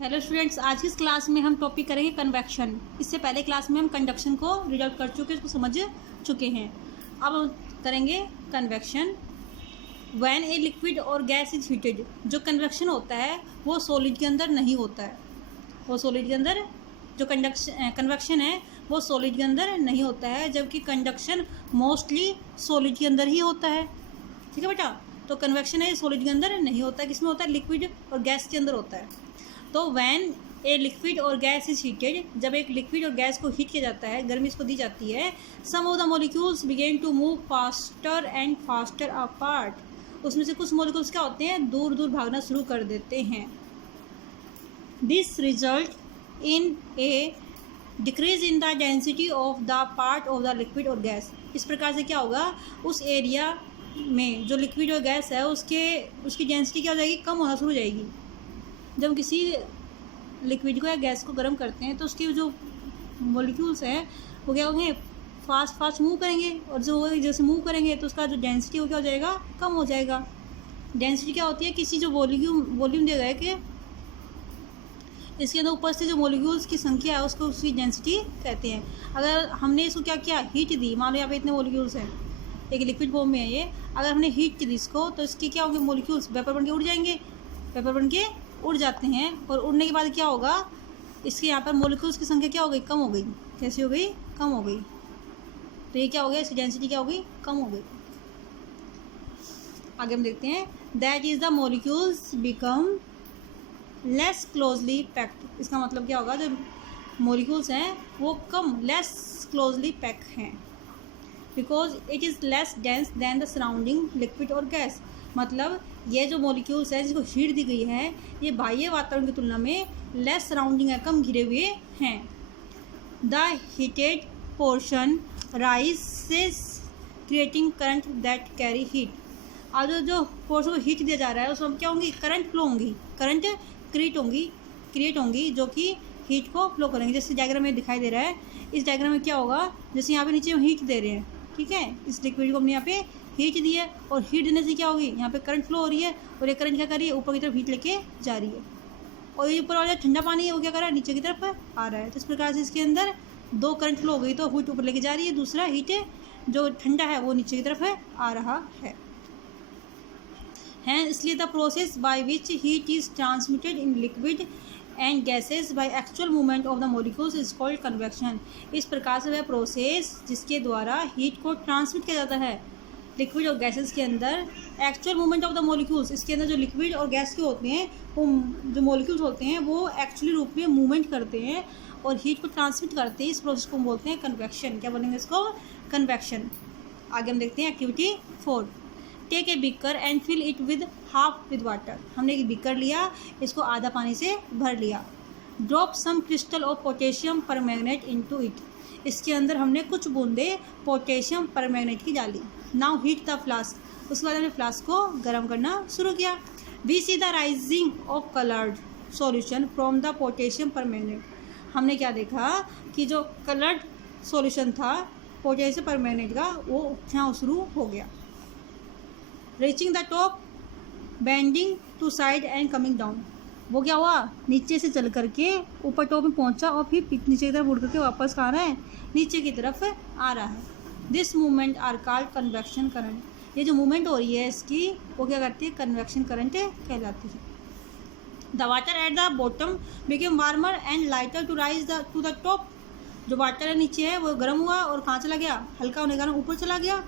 Hello students, आज की इस क्लास में हम टॉपिक करेंगे कन्वेक्शन। इससे पहले क्लास में हम कंडक्शन को रीड आउट कर चुके हैं, उसको समझ चुके हैं। अब हम करेंगे कन्वेक्शन। व्हेन ए लिक्विड और गैस इज हीटेड, जो कन्वेक्शन होता है वो सॉलिड के अंदर नहीं होता है। वो सॉलिड के अंदर जो कन्वेक्शन है वो सॉलिड के अंदर नहीं होता है, जबकि कंडक्शन मोस्टली सॉलिड के अंदर ही होता है। ठीक है बेटा, तो कन्वेक्शन है सॉलिड के अंदर नहीं होता है। किसमें होता है? लिक्विड और गैस के अंदर होता है। तो व्हेन ए लिक्विड और गैस इज हीटेड, जब एक लिक्विड और गैस को हीट किया जाता है, गर्मी इसको दी जाती है, some of the molecules begin to move faster and faster apart. उसमें से कुछ मॉलिक्यूल्स क्या होते हैं? दूर दूर भागना शुरू कर देते हैं। This result in A decrease in the density of the part of the liquid और गैस। इस प्रकार से क्या होगा? उस एरिया में जो लिक्विड और गैस है उसकी डेंसिटी क्या हो जाएगी? कम होना शुरू हो जाएगी। जब किसी लिक्विड को या गैस को गर्म करते हैं तो उसके जो मॉलिक्यूल्स हैं वो क्या होंगे? फास्ट मूव करेंगे, और जो जैसे मूव करेंगे तो उसका जो डेंसिटी वो क्या हो जाएगा? कम हो जाएगा। डेंसिटी क्या होती है? किसी जो वॉल्यूम दिया गया है कि इसके अंदर ऊपर से जो मॉलिक्यूल्स की संख्या है उसको उसकी डेंसिटी कहते हैं। अगर हमने इसको क्या किया? हीट दी। मान लो यहाँ पे इतने मॉलिक्यूल्स हैं, एक लिक्विड फॉर्म में है ये। अगर हमने हीट की दी इसको तो इसकी क्या होंगे? मॉलिक्यूल्स वेपर बन के उड़ जाएंगे। वेपर बन के उड़ जाते हैं, और उड़ने के बाद क्या होगा? इसके यहाँ पर मॉलिक्यूल्स की संख्या क्या हो गई? कम हो गई। कैसी हो गई? कम हो गई। तो ये क्या हो गया? इसकी डेंसिटी क्या हो गई? कम हो गई। आगे हम देखते हैं। That is the molecules become less closely packed. इसका मतलब क्या होगा? जो मॉलिक्यूल्स हैं वो कम लेस क्लोजली पैक हैं, because it is less dense than the surrounding liquid और गैस। मतलब ये जो मॉलिक्यूल्स है जिसको हीट दी गई है, ये बाह्य वातावरण की तुलना में लेस सराउंडिंग है, कम घिरे हुए हैं। The heated portion rises creating current that carry heat. और जो पोर्शन को हीट दिया जा रहा है उसमें क्या होंगी? करंट फ्लो होंगी, करंट क्रिएट होंगी जो कि हीट को फ्लो करेंगे। जैसे डायग्राम में दिखाई दे रहा है, इस डायग्राम में क्या होगा? जैसे यहाँ पे नीचे हम हीट दे रहे हैं, ठीक है, इस लिक्विड को हमने यहाँ पे हीट दी है, और हीट देने से क्या होगी? यहाँ पे करंट फ्लो हो रही है, और ये करंट क्या कर रही है? ऊपर की तरफ हीट लेके जा रही है, और ये ऊपर वाला ठंडा पानी है वो क्या कर रहा है? नीचे की तरफ आ रहा है। तो इस प्रकार से इसके अंदर दो करंट फ्लो हो गई, तो हीट ऊपर लेके जा रही है, दूसरा हीट जो ठंडा है वो नीचे की तरफ आ रहा है। इसलिए the process by which heat is transmitted in liquid and gases by actual movement of the molecules is called convection. इस प्रकार से वह प्रोसेस जिसके द्वारा हीट को ट्रांसमिट किया जाता है लिक्विड और गैसेस के अंदर, actual movement of the molecules, इसके अंदर जो लिक्विड और गैस के होते हैं वो जो मॉलिक्यूल्स होते हैं वो एक्चुअली रूप में मूवमेंट करते हैं और हीट को ट्रांसमिट करते हैं। इस प्रोसेस को हम बोलते हैं कन्वेक्शन। क्या बोलेंगे इसको? कन्वेक्शन। आगे हम देखते हैं activity 4। Take a beaker and fill it with half with water. हमने एक बीकर लिया, इसको आधा पानी से भर लिया। Drop some crystal of potassium permanganate into it. इसके अंदर हमने कुछ बूंदे पोटेशियम परमैंगनेट की डाली। Now heat the flask. उसके बाद हमने फ्लास्क को गर्म करना शुरू किया। We see the rising of coloured solution from the potassium permanganate. हमने क्या देखा कि जो कलर्ड सॉल्यूशन था पोटेशियम परमैंगनेट का वो उठना शुरू हो गया। Reaching the top bending to side and coming down. वो क्या हुआ? नीचे से चल करके ऊपर टॉप में पहुंचा, और फिर नीचे की तरफ उड़ करके वापस कहाँ रहा है? नीचे की तरफ आ रहा है। This movement are called convection current. ये जो मूवमेंट हो रही है इसकी वो क्या करती है? कन्वेक्शन करंट कहलाती है। The water at the bottom became warmer and lighter to rise to the top. जो वाटर है नीचे है वो गर्म हुआ और कहाँ चला गया? हल्का होने के कारण ऊपर चला गया।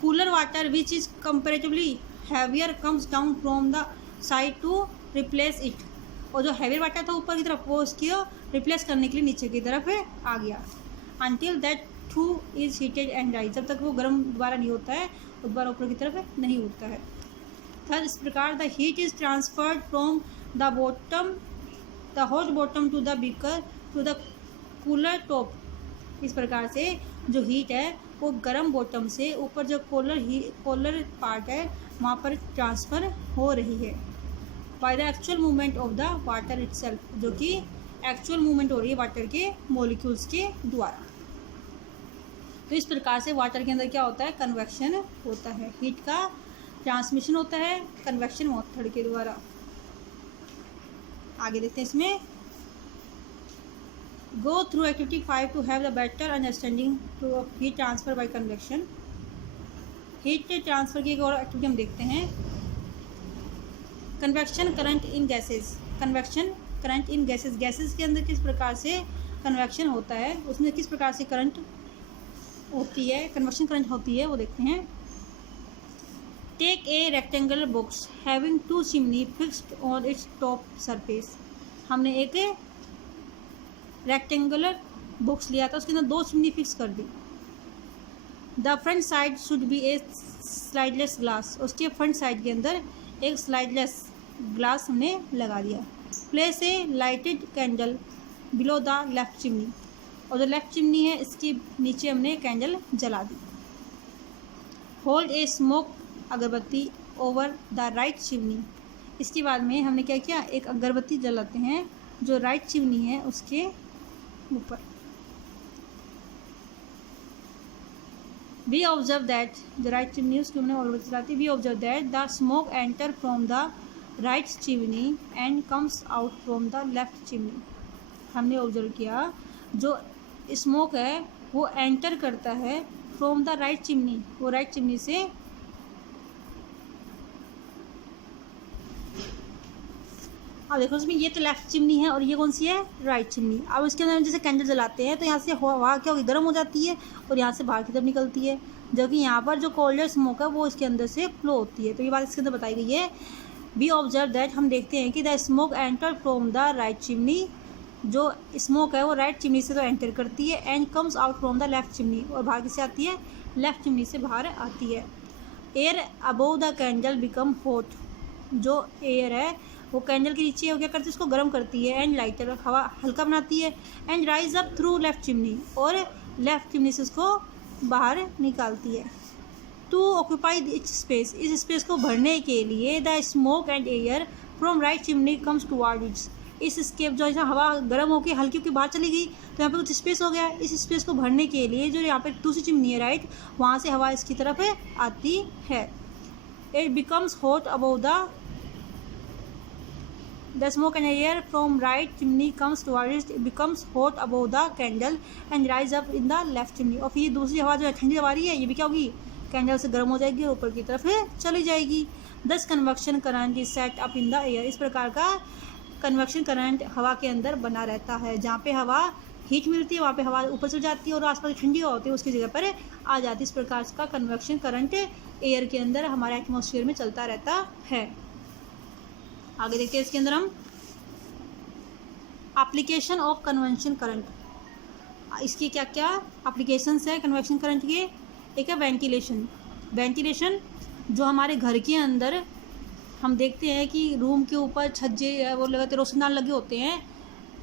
Cooler water which is comparatively heavier comes down from the side to replace it. और जो हैवियर वाटर था ऊपर की तरफ वो उसको रिप्लेस करने के लिए नीचे की तरफ आ गया। Until that two is heated and dry. जब तक वो गर्म दोबारा नहीं होता है और दोबारा ऊपर की तरफ नहीं उठता है। थर्ड, इस प्रकार the heat is transferred from the bottom the hot bottom to the beaker to the cooler top. इस प्रकार से जो हीट है वो गर्म बॉटम से ऊपर जो कॉलर पार्ट है वहाँ पर ट्रांसफ़र हो रही है by the actual movement of the water itself, जो कि एक्चुअल मूवमेंट हो रही है वाटर के मॉलिक्यूल्स के द्वारा। तो इस प्रकार से वाटर के अंदर क्या होता है? कन्वेक्शन होता है। हीट का ट्रांसमिशन होता है कन्वेक्शन मेथड के द्वारा। आगे देखते हैं इसमें, go through activity 5 to have the better understanding to heat transfer by convection. Heat transfer की एक और एक्टिविटी हम देखते हैं, convection current in gases. Convection current in gases, gases के अंदर किस प्रकार से कन्वेक्शन होता है, उसमें किस प्रकार से करंट होती है, कन्वेक्शन करंट होती है, वो देखते हैं। Take a rectangular box having 2 chimney fixed on its top surface. हमने एक रेक्टेंगुलर बॉक्स लिया था, उसके अंदर 2 चिमनी फिक्स कर दी। The front side should be a slideless glass, उसके फ्रंट साइड के अंदर एक स्लाइडलेस ग्लास हमने लगा दिया। Place a lighted candle below the left chimney, और जो लेफ्ट चिमनी है इसके नीचे हमने कैंडल जला दी। होल्ड ए स्मोक अगरबत्ती ओवर द राइट चिमनी, इसके बाद में हमने क्या किया, एक अगरबत्ती जलाते हैं जो राइट चिमनी है उसके ऊपर। वी ऑब्जर्व दैट, जो राइट चिमनी उसकी हमने अगरबत्ती जलाती, we observe that the smoke enter from the right chimney and comes out from the left chimney. हमने ऑब्जर्व किया जो स्मोक है वो एंटर करता है फ्रॉम द राइट चिमनी, वो राइट चिमनी से अब देखो इसमें ये तो लेफ्ट चिमनी है और ये कौन सी है, राइट चिमनी। अब इसके अंदर जैसे कैंडल जलाते हैं तो यहाँ से हवा क्या होगी, गर्म हो जाती है और यहाँ से बाहर की तरफ निकलती है, जबकि यहाँ पर जो कोल्डर स्मोक है वो इसके अंदर से फ्लो होती है। तो ये बात इसके अंदर बताई गई है। वी ऑब्जर्व दैट, हम देखते हैं कि the smoke enter from the right chimney, जो स्मोक है वो राइट चिमनी से तो एंटर करती है, and comes out from the left chimney, और बाहर किसे आती है, लेफ्ट चिमनी से बाहर आती है। Air above the candle become hot, जो एयर है वो कैंडल के नीचे हो क्या करती है, उसको गर्म करती है, एंड लाइटर, हवा हल्का बनाती है, and rise up through left chimney, और लेफ्ट चिमनी से उसको बाहर निकालती है। टू ऑक्यूपाई इट्स स्पेस, इस स्पेस को भरने के लिए the smoke and air from right chimney comes toward it's, इस स्केप जो है हवा गर्म होकर हल्की होकर बाहर चली गई तो यहाँ पे कुछ स्पेस हो गया, इस स्पेस को भरने के लिए जो यहाँ पे दूसरी चिमनी है राइट, वहाँ से हवा इसकी तरफ आती है। It becomes hot above the smoke and air from right chimney comes towards it, becomes hot above the candle and rise up in the left chimney। और फिर ये दूसरी हवा जो है ठंडी हवा रही है ये भी क्या होगी, कैंडल से गर्म हो जाएगी और ऊपर की तरफ चली जाएगी। दस convection current is set up in the air, इस प्रकार का कन्वेक्शन करंट हवा के अंदर बना रहता है। जहाँ पे हवा हीट मिलती है वहाँ पे हवा ऊपर चल जाती है और आसपास ठंडी हवा होती है उसकी जगह पर आ जाती है। इस प्रकार का कन्वेक्शन करंट एयर के अंदर हमारे एटमॉस्फेयर में चलता रहता है। आगे देखते हैं इसके अंदर हम एप्लीकेशन ऑफ कन्वेक्शन करंट, इसकी क्या क्या एप्लीकेशंस है कन्वेक्शन करंट के। एक है वेंटिलेशन, वेंटिलेशन जो हमारे घर के अंदर हम देखते हैं कि रूम के ऊपर छज्जे वो लगाते रोशनदान लगे होते हैं,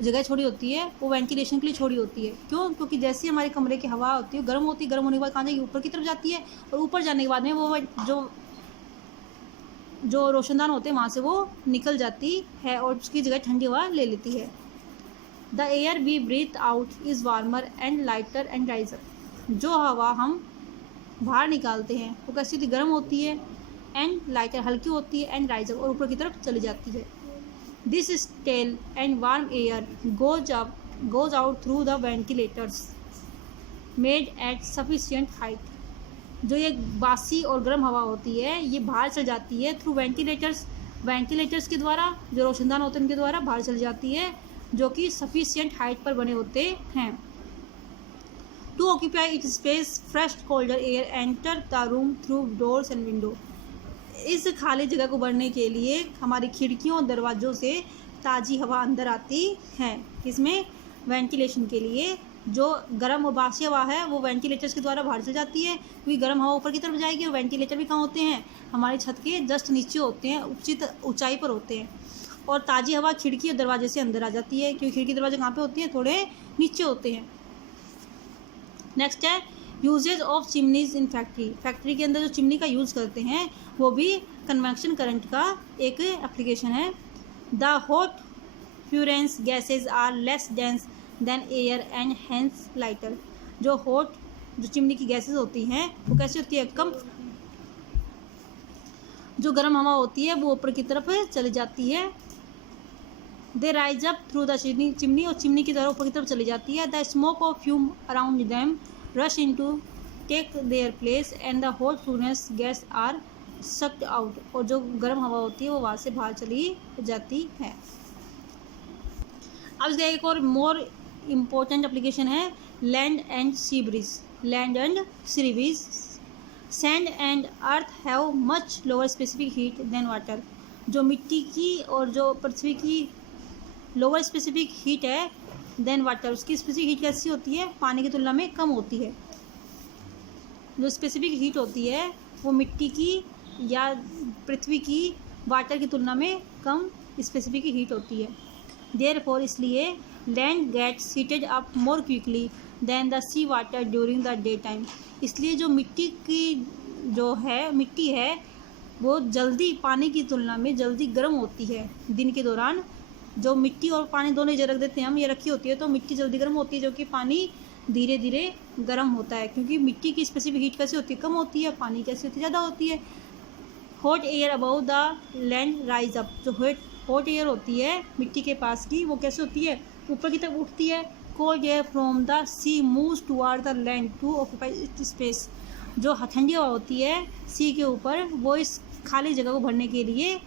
जगह छोड़ी होती है, वो वेंटिलेशन के लिए छोड़ी होती है। क्यों, क्योंकि जैसे हमारे कमरे की हवा होती है गर्म होती है, गर्म होने के बाद कहाँ जाएगी, ऊपर की तरफ जाती है, और ऊपर जाने के बाद में वो जो रोशनदान होते हैं वहाँ से वो निकल जाती है और उसकी जगह ठंडी हवा ले लेती है। The air we breathe out is warmer and lighter and riser, जो हवा हम बाहर निकालते हैं वो कैसी होती है, गर्म होती है, एंड लाइटर हल्की होती है, एंड राइजर और ऊपर की तरफ चली जाती है। This stele and warm air goes out through the ventilators made at sufficient height, जो ये बासी और गर्म हवा होती है ये बाहर चल जाती है थ्रू वेंटिलेटर्स के द्वारा, जो रोशनदान होते हैं उनके द्वारा बाहर चल जाती है, जो कि सफिशिएंट हाइट पर बने होते हैं। To occupy it space fresh colder air enter the room through doors and window, इस खाली जगह को भरने के लिए हमारी खिड़कियों और दरवाज़ों से ताज़ी हवा अंदर आती है। इसमें वेंटिलेशन के लिए जो गर्म और बासी हवा है वो वेंटिलेटर्स के द्वारा बाहर चल जाती है, क्योंकि गर्म हवा ऊपर की तरफ जाएगी। और वेंटिलेटर भी कहाँ होते हैं, हमारी छत के जस्ट नीचे होते हैं, उचित ऊंचाई पर होते हैं, और ताज़ी हवा खिड़की और दरवाजे से अंदर आ जाती है, क्योंकि खिड़की दरवाजे कहाँ पे होते हैं, थोड़े नीचे होते हैं। नेक्स्ट है usages of chimneys in factory, factory के अंदर जो चिमनी का यूज़ करते हैं वो भी कन्वेक्शन करंट का एक एप्लीकेशन है। The hot furnace gases are less dense than air and hence lighter, जो चिमनी की गैसेज होती हैं वो कैसी होती है, कम, जो गर्म हवा होती है वो ऊपर की तरफ चली जाती है they rise up through the chimney, और चिमनी की तरफ ऊपर की तरफ चली जाती है। The smoke of fume around them rush in to take their place and the hot furnace gas are sucked out, और जो गर्म हवा होती है वो वहाँ से बाहर चली जाती है। अब इसका एक और मोर इम्पोर्टेंट एप्लीकेशन है land and sea breeze. Land and sea breeze, sand and earth have much lower specific heat than water. जो मिट्टी की और जो पृथ्वी की लोअर स्पेसिफिक हीट है देन वाटर, उसकी स्पेसिफिक हीट कैसी होती है, पानी की तुलना में कम होती है। जो स्पेसिफिक हीट होती है वो मिट्टी की या पृथ्वी की वाटर की तुलना में कम स्पेसिफिक हीट होती है। देयरफॉर इसलिए land gets heated up more quickly than the sea water during the day time. इसलिए जो मिट्टी है वो जल्दी पानी की तुलना में जल्दी गर्म होती है दिन के दौरान। जो मिट्टी और पानी दोनों जगह रख देते हैं हम, ये रखी होती है तो मिट्टी जल्दी गर्म होती है, जो कि पानी धीरे धीरे गर्म होता है, क्योंकि मिट्टी की स्पेसिफिक हीट कैसी होती है, कम होती है, पानी कैसी होती है, ज़्यादा होती है। Hot air above the land rise up. जो हॉट एयर होती है मिट्टी के पास की, वो कैसे होती है, ऊपर की तरफ उठती है। Cold air from the sea moves toward the land to occupy its space. जो ठंडी हवा होती है सी के ऊपर, वो इस खाली जगह को भरने के लिए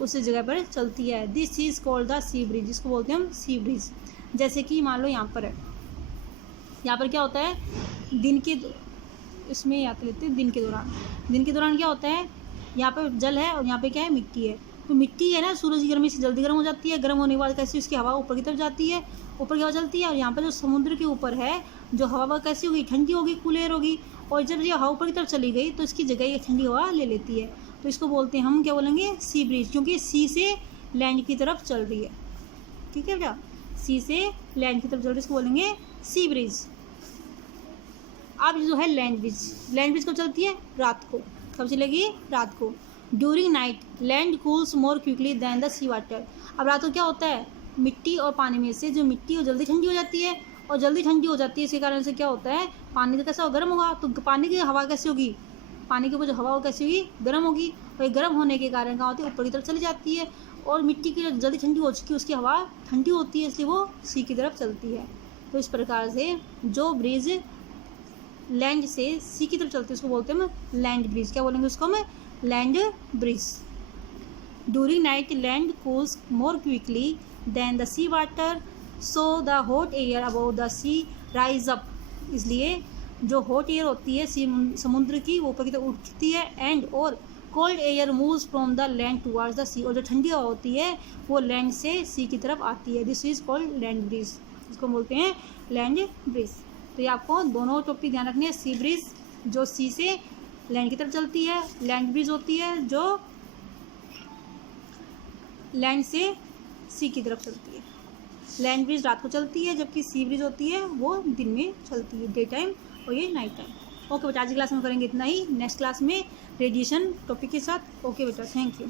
उस जगह पर चलती है। This is called the sea breeze, जिसको बोलते हैं हम सी ब्रिज। जैसे कि मान लो यहाँ पर है, यहाँ पर क्या होता है, दिन के इसमें याद लेते हैं, दिन के दौरान क्या होता है, यहाँ पर जल है और यहाँ पे क्या है, मिट्टी है। तो मिट्टी है ना, सूरज की गर्मी से जल्दी गर्म हो जाती है। गर्म होने के बाद कैसी उसकी हवा ऊपर की तरफ जाती है, ऊपर की हवा चलती है, और यहाँ पर जो समुद्र के ऊपर है जो हवा कैसी होगी, ठंडी होगी, कूल एयर होगी। और जब ये हवा ऊपर की तरफ चली गई तो इसकी जगह ये ठंडी हवा ले लेती है, तो इसको बोलते हैं हम, क्या बोलेंगे, सी ब्रिज, क्योंकि सी से लैंड की तरफ चल रही है। ठीक है बेटा, सी से लैंड की तरफ चल रही है, इसको बोलेंगे सी ब्रिज। अब जो है लैंड ब्रिज कब चलती है, रात को। कब चलेगी, रात को। During night land cools more quickly than the sea water. अब रात को क्या होता है, मिट्टी और पानी में से जो मिट्टी वो जल्दी ठंडी हो जाती है, और जल्दी ठंडी हो जाती है इसके कारण से क्या होता है, पानी तो कैसा गर्म होगा, तो पानी की हवा कैसी होगी, पानी के ऊपर जो हवा हो कैसी होगी, गर्म होगी। और गर्म होने के कारण क्या होती है, ऊपर की तरफ चली जाती है, और मिट्टी की जल्दी ठंडी हो चुकी है उसकी हवा ठंडी होती है, इसलिए वो सी की तरफ चलती है। तो इस प्रकार से जो ब्रिज लैंड से सी की तरफ चलती है उसको बोलते हैं हम लैंड ब्रिज। क्या बोलेंगे उसको हम, land breeze. During night land cools more quickly than the sea water, so the hot air above the sea rise up. इसलिए जो हॉट एयर होती है समुद्र की, वो ऊपर की तरफ उठती है, एंड और cold air moves from the land towards the sea. और जो ठंडी हवा होती है वो लैंड से सी की तरफ आती है। This is called land bridge, इसको बोलते हैं लैंड ब्रिज। तो ये आपको दोनों टॉपिक ध्यान रखने हैं। सी ब्रिज जो सी से लैंड की तरफ चलती है, लैंड ब्रिज होती है जो लैंड से सी की तरफ चलती है। लैंड ब्रिज रात को चलती है, जबकि सी ब्रिज होती है वो दिन में चलती है, डे टाइम और ये नाइट टाइम। ओके बेटा, आज की क्लास में करेंगे इतना ही। नेक्स्ट क्लास में रेडिएशन टॉपिक के साथ। ओके बेटा, थैंक यू।